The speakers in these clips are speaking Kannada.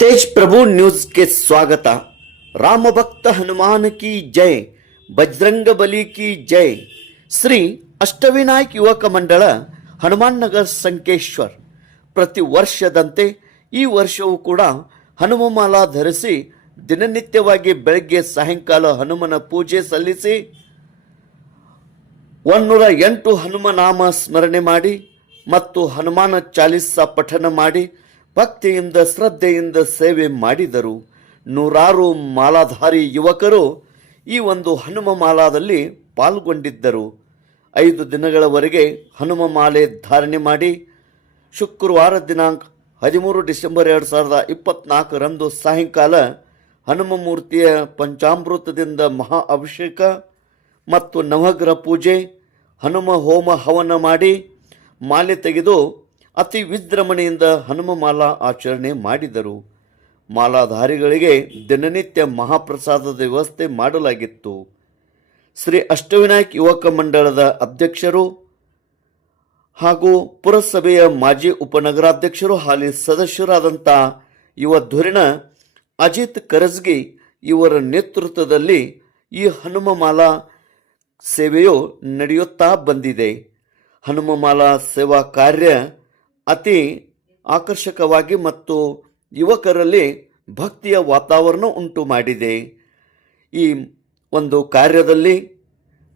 ತೇಜ್ ಪ್ರಭು ನ್ಯೂಸ್ಗೆ ಸ್ವಾಗತ. ರಾಮಭಕ್ತ ಹನುಮಾನ್ ಕಿ ಜೈ, ಬಜರಂಗ ಬಲಿ ಕಿ ಜೈ. ಶ್ರೀ ಅಷ್ಟವಿನಾಯಕ್ ಯುವಕ ಮಂಡಳ, ಹನುಮಾನ್ ನಗರ್ ಸಂಕೇಶ್ವರ್. ಪ್ರತಿ ವರ್ಷದಂತೆ ಈ ವರ್ಷವೂ ಕೂಡ ಹನುಮಮಾಲ ಧರಿಸಿ ದಿನನಿತ್ಯವಾಗಿ ಬೆಳಗ್ಗೆ ಸಾಯಂಕಾಲ ಹನುಮನ ಪೂಜೆ ಸಲ್ಲಿಸಿ ಒಂದೂರ ಎಂಟು ಹನುಮನಾಮ ಸ್ಮರಣೆ ಮಾಡಿ ಮತ್ತು ಹನುಮಾನ ಚಾಲೀಸ ಪಠನ ಮಾಡಿ ಭಕ್ತಿಯಿಂದ, ಶ್ರದ್ಧೆಯಿಂದ ಸೇವೆ ಮಾಡಿದರು. ನೂರಾರು ಮಾಲಾಧಾರಿ ಯುವಕರು ಈ ಒಂದು ಹನುಮ ಮಾಲಾದಲ್ಲಿ ಪಾಲ್ಗೊಂಡಿದ್ದರು. ಐದು ದಿನಗಳವರೆಗೆ ಹನುಮ ಮಾಲೆ ಧಾರಣೆ ಮಾಡಿ ಶುಕ್ರವಾರ ದಿನಾಂಕ ಹದಿಮೂರು ಡಿಸೆಂಬರ್ ಎರಡು ಸಾವಿರದ ಇಪ್ಪತ್ನಾಲ್ಕರಂದು ಸಾಯಂಕಾಲ ಹನುಮ ಮೂರ್ತಿಯ ಪಂಚಾಮೃತದಿಂದ ಮಹಾ ಅಭಿಷೇಕ ಮತ್ತು ನವಗ್ರಹ ಪೂಜೆ, ಹನುಮ ಹೋಮ ಹವನ ಮಾಡಿ ಮಾಲೆ ತೆಗೆದು ಅತಿ ವಿಜೃಂಭಣೆಯಿಂದ ಹನುಮಮಾಲಾ ಆಚರಣೆ ಮಾಡಿದರು. ಮಾಲಾಧಾರಿಗಳಿಗೆ ದಿನನಿತ್ಯ ಮಹಾಪ್ರಸಾದದ ವ್ಯವಸ್ಥೆ ಮಾಡಲಾಗಿತ್ತು. ಶ್ರೀ ಅಷ್ಟವಿನಾಯಕ್ ಯುವಕ ಮಂಡಳದ ಅಧ್ಯಕ್ಷರು ಹಾಗೂ ಪುರಸಭೆಯ ಮಾಜಿ ಉಪನಗರಾಧ್ಯಕ್ಷರು ಹಾಲಿ ಸದಸ್ಯರಾದಂಥ ಯುವ ಧುರಿಣ ಅಜಿತ್ ಕರಜ್ಗಿ ಇವರ ನೇತೃತ್ವದಲ್ಲಿ ಈ ಹನುಮಮಾಲಾ ಸೇವೆಯು ನಡೆಯುತ್ತಾ ಬಂದಿದೆ. ಹನುಮಮಾಲಾ ಸೇವಾ ಕಾರ್ಯ ಅತಿ ಆಕರ್ಷಕವಾಗಿ ಮತ್ತು ಯುವಕರಲ್ಲಿ ಭಕ್ತಿಯ ವಾತಾವರಣ ಉಂಟು ಮಾಡಿದೆ. ಈ ಒಂದು ಕಾರ್ಯದಲ್ಲಿ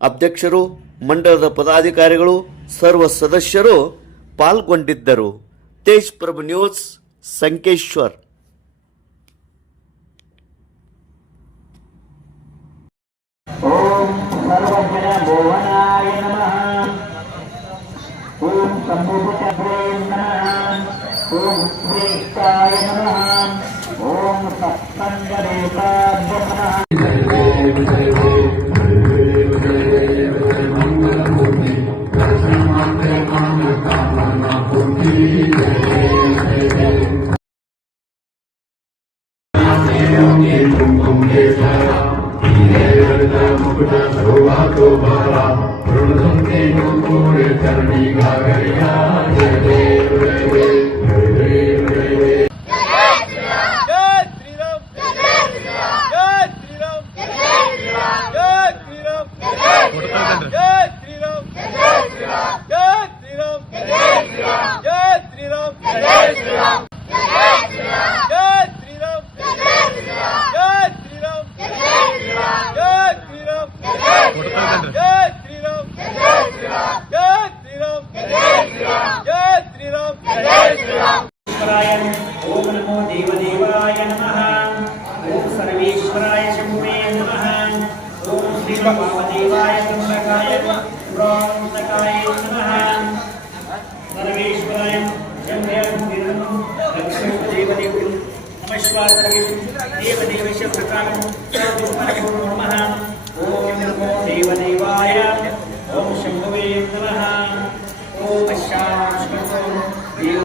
ಅಧ್ಯಕ್ಷರು, ಮಂಡಲದ ಪದಾಧಿಕಾರಿಗಳು, ಸರ್ವ ಸದಸ್ಯರು ಪಾಲ್ಗೊಂಡಿದ್ದರು. ತೇಜ್ ಪ್ರಭು ನ್ಯೂಸ್, ಸಂಕೇಶ್ವರ್. ॐ ॐ श्रेष्ठाय नमः ॐ सत्सङ्गदेवाभ्य नमः मुकुट शोभा तो भारा मृदुम के नूपुर चरणी गागरिया नमो देवदेवाय नमः। ॐ सर्वेश्वराय शम्भुवे नमः। ॐ श्रीमहादेवाय त्र्यम्बकाय पुरान्तकाय नमः। सर्वेश्वराय शम्भे देवदेव नमः शिवाय सर्वेश्वर देवदेवस्य प्रकाशं नमः।